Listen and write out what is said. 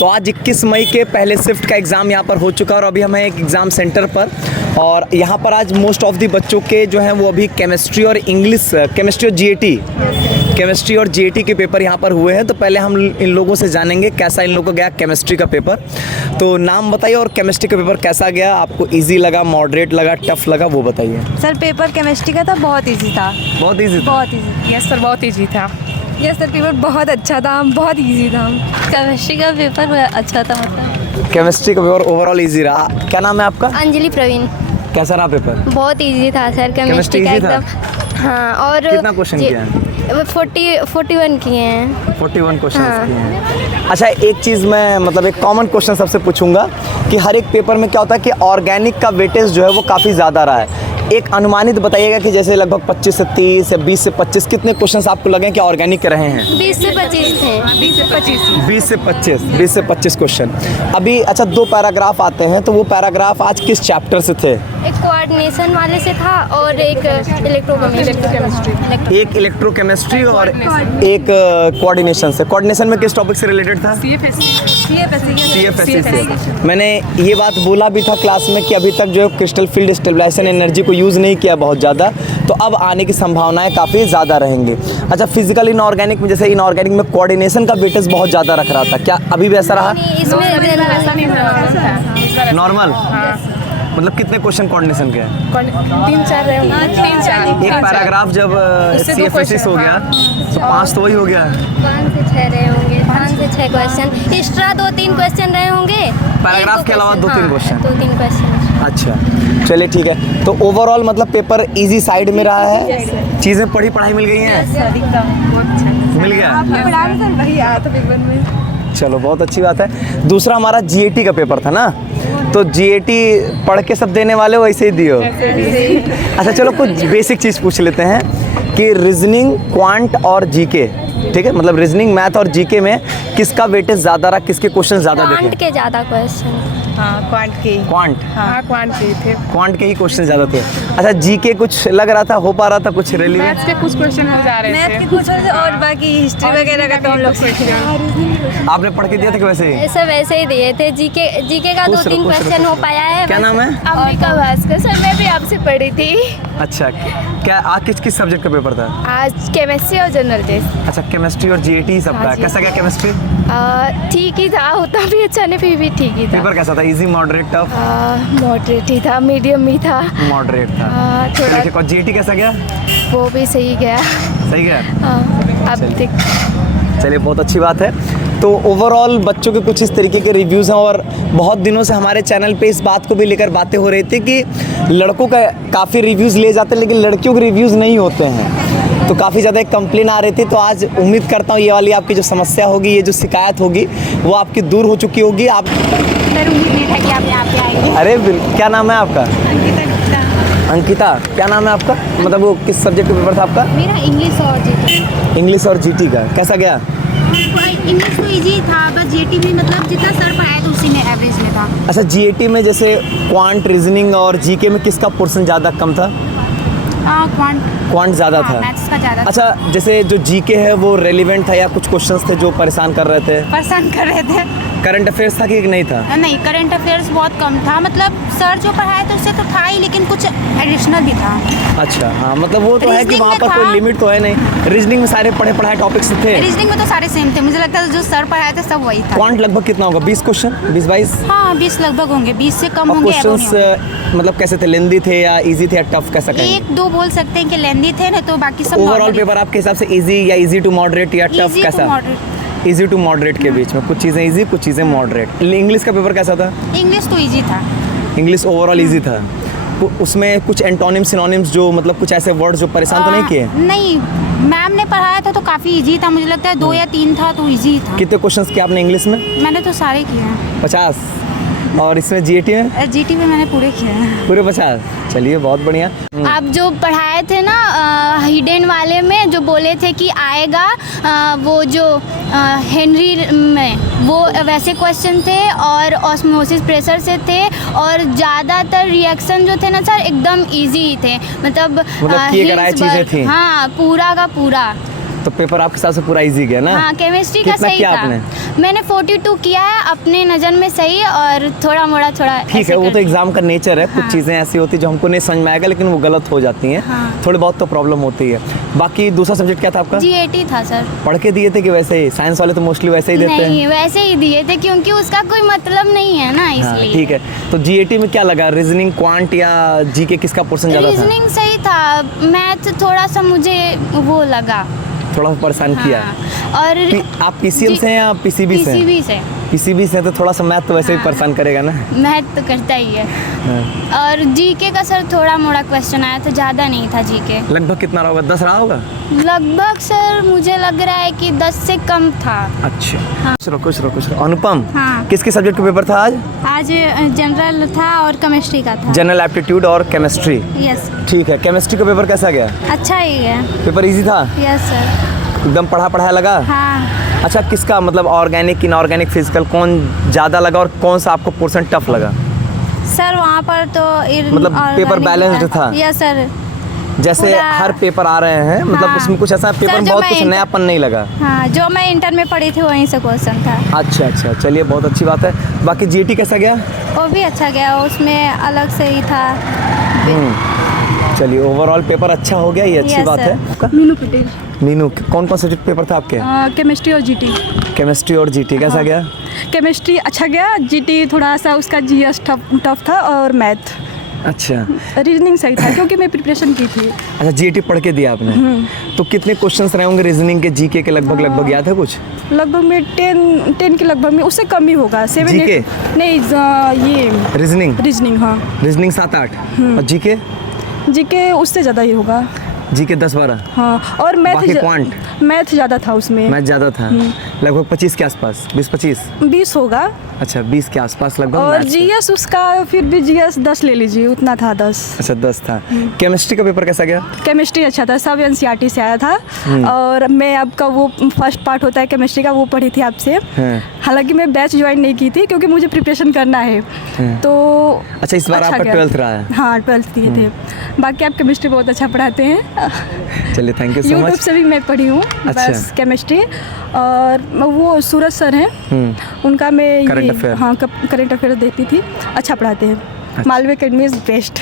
तो आज 21 मई के पहले शिफ्ट का एग्ज़ाम यहाँ पर हो चुका है और अभी हम हैं एक एग्ज़ाम सेंटर पर। और यहाँ पर आज मोस्ट ऑफ दी बच्चों के जो हैं वो अभी केमिस्ट्री और इंग्लिश, केमिस्ट्री और जीएटी के पेपर यहाँ पर हुए हैं। तो पहले हम इन लोगों से जानेंगे कैसा इन लोगों को गया केमिस्ट्री का पेपर। तो नाम बताइए और केमिस्ट्री का पेपर कैसा गया, आपको इजी लगा, मॉडरेट लगा, टफ लगा, वो बताइए। सर पेपर केमिस्ट्री का था, बहुत इजी था। बहुत इजी था? बहुत इजी। यस सर, बहुत इजी था। यस सर, पेपर बहुत अच्छा था, बहुत इजी था। केमिस्ट्री का पेपर अच्छा था, मतलब केमिस्ट्री का पेपर ओवरऑल इजी रहा। क्या नाम है आपका? अंजलि प्रवीण। कैसा रहा पेपर? बहुत इजी था सर, केमिस्ट्री का एकदम। हाँ, और कितना क्वेश्चन किया है? 41 किए हैं। 41 क्वेश्चन किए हैं। अच्छा, एक चीज़ मैं मतलब एक कॉमन क्वेश्चन सबसे पूछूंगा कि हर एक पेपर में क्या होता है कि ऑर्गेनिक का वेटेज जो है वो काफ़ी ज़्यादा रहा है। एक अनुमानित बताइएगा कि जैसे लगभग 25 से 30 या 20 से 25 कितने क्वेश्चंस आपको लगे कि ऑर्गेनिक के रहे हैं? 20 से 25 थे। 20 से 25। 20 से 25 क्वेश्चन। अभी अच्छा 2 पैराग्राफ आते हैं, तो वो पैराग्राफ आज किस चैप्टर से थे? एक कोऑर्डिनेशन वाले से था और एक इलेक्ट्रोकेमिस्ट्री। एक इलेक्ट्रोकेमिस्ट्री और एक कोऑर्डिनेशन से। कोऑर्डिनेशन में किस टॉपिक से रिलेटेड था? CFSE से। मैंने ये बात बोला भी था क्लास में कि अभी तक जो है क्रिस्टल फील्ड स्टेबलाइजेशन एनर्जी को यूज़ नहीं किया बहुत ज़्यादा, तो अब आने की संभावनाएं काफ़ी ज़्यादा रहेंगी। अच्छा, फिजिकल इनऑर्गेनिक में जैसे इनऑर्गेनिक में कोऑर्डिनेशन का वेटेज बहुत ज़्यादा रख रहा था, क्या अभी भी ऐसा रहा? नॉर्मल? मतलब कितने क्वेश्चन कोऑर्डिनेशन के हैं? 3-4 रहे होंगे। एक पैराग्राफ जब CFSE से हो गया तो 5 तो वही हो गया। 5 से 6 रहे होंगे, 5 से 6 क्वेश्चन। एक्स्ट्रा 2-3 क्वेश्चन रहे होंगे पैराग्राफ के अलावा 2-3 क्वेश्चन। 2-3 क्वेश्चन। अच्छा, चलिए ठीक है। तो ओवरऑल मतलब पेपर इजी साइड में रहा है, चीज़ें पढ़ाई मिल गई हैं? मिल गया? चलो बहुत अच्छी बात है। दूसरा हमारा जीएटी का पेपर था ना, तो जीएटी पढ़ के सब देने वाले वैसे ही दियो। अच्छा चलो कुछ बेसिक चीज़ पूछ लेते हैं कि रीजनिंग, क्वांट और जीके, ठीक है, मतलब रीजनिंग, मैथ और जीके में किसका वेटेज ज़्यादा रहा, किसके क्वेश्चन ज़्यादा देखे? क्वांट के ज़्यादा क्वेश्चन। हाँ, क्वांट के। क्वांट? हाँ, क्वांट के थे। क्वांट के ही क्वेश्चन ज़्यादा थे। अच्छा, जीके कुछ लग रहा था, हो पा रहा था कुछ रेलिवेंट? मैथ्स के कुछ क्वेश्चन हो जा रहे थे। मैथ के कुछ और बाकी हिस्ट्री वगैरह का तो हम लोग सीख रहे हैं। आपने पढ़ के दिया था कि वैसे ही? सब ऐसे ही दिए थे। जीके का 2-3 क्वेश्चन हो पाया है। क्या नाम है? अंबिका भास्कर सर, मैं भी आपसे पढ़ी थी। अच्छा, क्या आज किस सब्जेक्ट का पेपर था? आज केमिस्ट्री और जनरल टेस्ट। अच्छा, केमिस्ट्री और जीएटी सब का। कैसा गया केमिस्ट्री? ठीक ही था, उतना भी अच्छा नहीं, फिर भी ठीक ही था। पेपर कैसा था? Easy, moderate, tough? मॉडरेट ही था, मीडियम ही था। मॉडरेट था। थोड़ा। और जीएटी कैसा गया? वो भी सही गया। सही गया? अब देख। चलिए बहुत अच्छी बात है। तो ओवरऑल बच्चों के कुछ इस तरीके के रिव्यूज़ हैं और बहुत दिनों से हमारे चैनल पे इस बात को भी लेकर बातें हो रही थी कि लड़कों का काफ़ी रिव्यूज़ लिए जाते हैं लेकिन लड़कियों के रिव्यूज़ नहीं होते हैं, तो काफ़ी ज़्यादा एक कंप्लेन आ रही थी। तो आज उम्मीद करता हूँ ये वाली आपकी जो समस्या होगी, ये जो शिकायत होगी वो आपकी दूर हो चुकी होगी। आप सर उम्मीद नहीं था कि आप यहाँ पे आएंगे। अरे क्या नाम है आपका? अंकिता। क्या नाम है आपका? मतलब वो किस सब्जेक्ट का पेपर था आपका? मेरा इंग्लिश और जीटी। इंग्लिश और जीटी का कैसा गया? इंग्लिश तो इजी था, बस जीटी में मतलब जितना सर पढ़ाया था उसी में एवरेज में था। अच्छा, जीएटी में जैसे क्वांट, रीजनिंग और जीके में किसका पोर्शन ज़्यादा कम था? क्वांट ज़्यादा था। मैथ्स का ज़्यादा। अच्छा, जैसे जो जीके है वो रेलिवेंट था या कुछ क्वेश्चंस थे जो परेशान कर रहे थे? परेशान कर रहे थे। करंट अफेयर्स था कि नहीं था? नहीं, करंट अफेयर्स बहुत कम था, मतलब सर जो पढ़ाया था उससे तो था ही, लेकिन कुछ एडिशनल भी था। अच्छा, हाँ, मतलब वो तो है कि रीजनिंग वहाँ में पर था। कोई लिमिट तो है नहीं। रीजनिंग में सारे पढ़ाए टॉपिक्स थे? रीजनिंग में तो सारे सेम थे, मुझे लगता है जो सर पढ़ाया था सब वही था। क्वांट लगभग कितना होगा? 20 क्वेश्चन, 20-22? हाँ, 20 लगभग होंगे, 20 से कम और होंगे। क्वेश्चंस मतलब कैसे थे? लेंदी थे या इजी थे या टफ, कैसा कहेंगे? 1-2 बोल सकते हैं कि लेंदी थे ना, तो बाकी सब ओवरऑल पेपर आपके हिसाब से इजी या इजी टू मॉडरेट या टफ, कैसा? इजी टू मॉडरेट के बीच में, कुछ चीज़ें इजी, कुछ चीज़ें मॉडरेट। इंग्लिश का पेपर कैसा था? इंग्लिश तो इजी था। इंग्लिश ओवरऑल इजी था। उसमें कुछ एंटोनिम, सिनोनिम्स जो मतलब कुछ ऐसे वर्ड जो परेशान तो नहीं किए? नहीं, मैम ने पढ़ाया था तो काफ़ी इजी था, मुझे लगता है 2 या 3 था तो इजी था। कितने क्वेश्चंस किए आपने इंग्लिश में? मैंने तो सारे किए हैं। 50। और इसमें जीएटी में? जीटी में मैंने पूरे किए हैं। पूरे 50? चलिए बहुत बढ़िया। आप जो पढ़ाए थे ना हिडन वाले में, जो बोले थे कि आएगा वो जो हेनरी में, वो वैसे क्वेश्चन थे और ऑस्मोसिस प्रेशर से थे और ज़्यादातर रिएक्शन जो थे ना सर एकदम इजी ही थे, मतलब किए कराए चीज़ें थी। हाँ, पूरा का पूरा तो पेपर आपके हिसाब से पूरा इजी गया ना? हाँ, केमिस्ट्री का कितना सही किया था। आपने? मैंने 42 किया है अपने नज़र में सही, और थोड़ा मोड़ा थोड़ा ठीक ऐसे है, वो कर तो दिया। एग्जाम का नेचर है। कुछ हाँ। चीज़ें ऐसी होती है जो हमको नहीं समझ में आएगा, लेकिन वो गलत हो जाती हैं। हाँ। थोड़ी बहुत तो प्रॉब्लम होती है। बाकी दूसरा सब्जेक्ट क्या था आपका? GAT था सर। पढ़ के दिए थे कि वैसे ही? साइंस वाले तो मोस्टली वैसे ही देते हैं। नहीं, वैसे ही दिए थे क्योंकि उसका कोई मतलब नहीं है ना, हाँ, इसलिए। ठीक है। तो GAT में क्या लगा, रीजनिंग, क्वांट या जीके, किसका पोर्शन ज़्यादा था? रीजनिंग सही था, मैथ थोड़ा सा मुझे वो लगा। थोड़ा परेशान किया। हाँ। और आप PCM से हैं या PCB से? PCB से। PCB से तो थोड़ा सा मैथ तो वैसे ही परेशान करेगा ना। मैथ तो करता ही है। हाँ। और GK का सर थोड़ा मोड़ा क्वेश्चन आया था, ज़्यादा नहीं था GK। लगभग कितना रहा होगा, 10 रहा होगा? लगभग सर मुझे लग रहा है कि 10 से कम था। अच्छा। हाँ। कुछ रहो। अनुपम, हाँ। किसके सब्जेक्ट का पेपर था आज? आज जनरल था और केमिस्ट्री का था। जनरल एप्टीट्यूड और केमिस्ट्री। यस, ठीक है, केमिस्ट्री का पेपर कैसा गया? अच्छा ही है। पेपर इजी था? Yes sir. एकदम पढ़ा लगा? हाँ, अच्छा, किसका मतलब ऑर्गेनिक, इनऑर्गेनिक, फिजिकल कौन ज़्यादा लगा और कौन सा आपको पोर्शन टफ लगा? सर वहाँ पर तो मतलब पेपर बैलेंस्ड था? Yes sir. जैसे पूरा- हर पेपर आ रहे हैं, मतलब हाँ। उसमें कुछ ऐसा पेपर सर, में जो बहुत मैं कुछ इंटर- नयापन नहीं लगा? हाँ, जो मैं इंटर में पढ़ी थी वहीं से क्वेश्चन था। अच्छा, चलिए बहुत अच्छी बात है। बाकी GAT कैसा गया? वो भी अच्छा गया, उसमें अलग से ही था। चलिए, ओवरऑल पेपर अच्छा हो गया, ये अच्छी Yes, बात sir. है। आपका? मीनू पटेल, मीनू, कौन कौन सब्जेक्ट पेपर था आपके? केमिस्ट्री और GT। केमिस्ट्री और GT कैसा गया? केमिस्ट्री अच्छा गया, GT थोड़ा सा उसका GS टफ था, और मैथ। अच्छा। रीजनिंग सही था क्योंकि मैं प्रिपरेशन की थी। अच्छा, GAT पढ़ के दिया आपने? तो कितने क्वेश्चंस रहे होंगे रीजनिंग के, GK के लगभग याद है कुछ? लगभग में 10 के लगभग में, उससे कम ही होगा। 7 GK? 8 नहीं, ये रीजनिंग? रीजनिंग। हाँ, रीजनिंग 7-8 और GK? GK उससे ज़्यादा ही होगा। GK 10-12? हाँ, और बाकी क्वांट? मैथ ज़्यादा था उसमें। मैथ ज़्यादा था, लगभग 25 के आसपास, 20-25? 20 होगा। अच्छा, 20 के आसपास लगभग। और मैथ्स है। GS उसका फिर भी GS 10 ले लीजिए, उतना था 10। अच्छा, 10 था। केमिस्ट्री का पेपर कैसा गया? केमिस्ट्री अच्छा था, सब NCERT से आया था। और मैं आपका वो फर्स्ट पार्ट होता है केमिस्ट्री का, वो पढ़ी थी आपसे। हाँ। हालांकि मैं बैच ज्वाइन नहीं की थी क्योंकि मुझे प्रिपरेशन करना है। तो अच्छा, इस बार आपका गया। 12th रहा है? हाँ, 12th दिए थे। बाकी आप केमिस्ट्री बहुत अच्छा पढ़ाते हैं। चलिए, thank you so YouTube much. से भी मैं पढ़ी हूँ अच्छा। बस केमिस्ट्री। और वो सूरज सर हैं, उनका मैं Current affair। हाँ, करंट अफेयर देखती थी। अच्छा पढ़ाते हैं। मालवे अकेडमी इज बेस्ट।